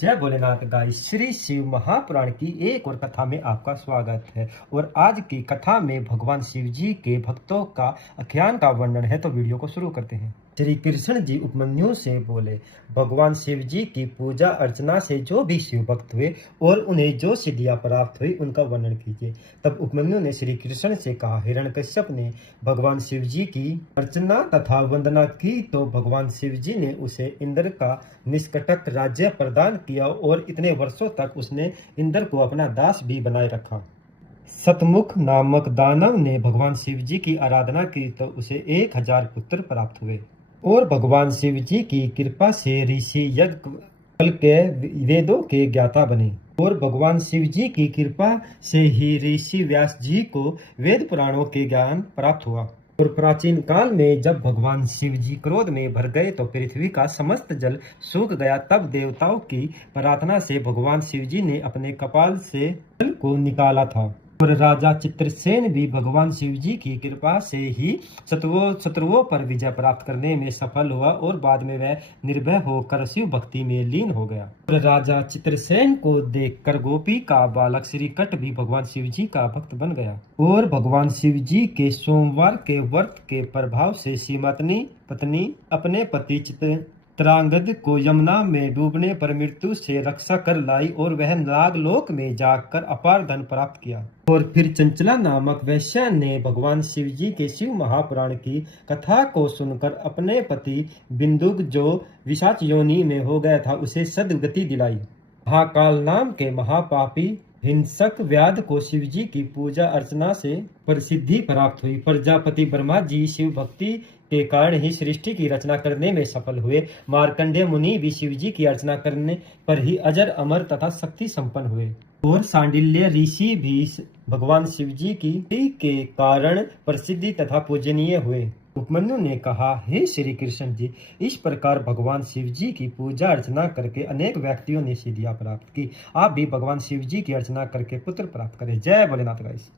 जय भोलेनाथ गाइस। श्री शिव महापुराण की एक और कथा में आपका स्वागत है। और आज की कथा में भगवान शिव जी के भक्तों का आख्यान का वर्णन है। तो वीडियो को शुरू करते हैं। श्री कृष्ण जी उपमन्यु से बोले, भगवान शिव जी की पूजा अर्चना से जो भी शिव भक्त हुए और उन्हें जो सिद्धियां प्राप्त हुई उनका वर्णन कीजिए। तब उपमन्यु ने श्री कृष्ण से कहा, हिरण्यकश्यप ने भगवान शिव जी की अर्चना तथा वंदना की तो भगवान शिव जी ने उसे इंद्र का निष्कटक राज्य प्रदान किया और इतने वर्षों तक उसने इंद्र को अपना दास भी बनाए रखा। सतमुख नामक दानव ने भगवान शिव जी की आराधना की तो उसे 1000 पुत्र प्राप्त हुए और भगवान शिव जी की कृपा से ऋषि यज्ञ कल के वेदों के ज्ञाता बने। और भगवान शिव जी की कृपा से ही ऋषि व्यास जी को वेद पुराणों के ज्ञान प्राप्त हुआ। और प्राचीन काल में जब भगवान शिव जी क्रोध में भर गए तो पृथ्वी का समस्त जल सूख गया। तब देवताओं की प्रार्थना से भगवान शिव जी ने अपने कपाल से जल को निकाला था। और राजा चित्रसेन भी भगवान शिव जी की कृपा से ही शत्रुओं पर विजय प्राप्त करने में सफल हुआ और बाद में वह निर्भय होकर शिव भक्ति में लीन हो गया। और राजा चित्रसेन को देखकर गोपी का बालक श्रीकट भी भगवान शिव जी का भक्त बन गया। और भगवान शिव जी के सोमवार के व्रत के प्रभाव से श्रीमती पत्नी अपने पति चित्रांगद को यमुना में डूबने पर मृत्यु से रक्षा कर लाई और वह नागलोक में जाकर अपार धन प्राप्त किया। और फिर चंचला नामक वैश्य ने भगवान शिव जी के शिव महापुराण की कथा को सुनकर अपने पति बिंदुक जो विषाच योनि में हो गया था उसे सद्गति दिलाई। महाकाल नाम के महापापी हिंसक व्याध को शिव जी की पूजा अर्चना से प्रसिद्धि प्राप्त हुई। प्रजापति ब्रह्मा जी शिव भक्ति के कारण ही सृष्टि की रचना करने में सफल हुए। मार्कंडेय मुनि भी शिव जी की अर्चना करने पर ही अजर अमर तथा शक्ति संपन्न हुए। और सांडिल्य ऋषि भी भगवान शिव जी की के कारण प्रसिद्धि तथा पूजनीय हुए। उपमन्यु ने कहा, हे श्री कृष्ण जी, इस प्रकार भगवान शिव जी की पूजा अर्चना करके अनेक व्यक्तियों ने सिद्धियां प्राप्त की। आप भी भगवान शिव जी की अर्चना करके पुत्र प्राप्त करें। जय भोलेनाथ गाइस।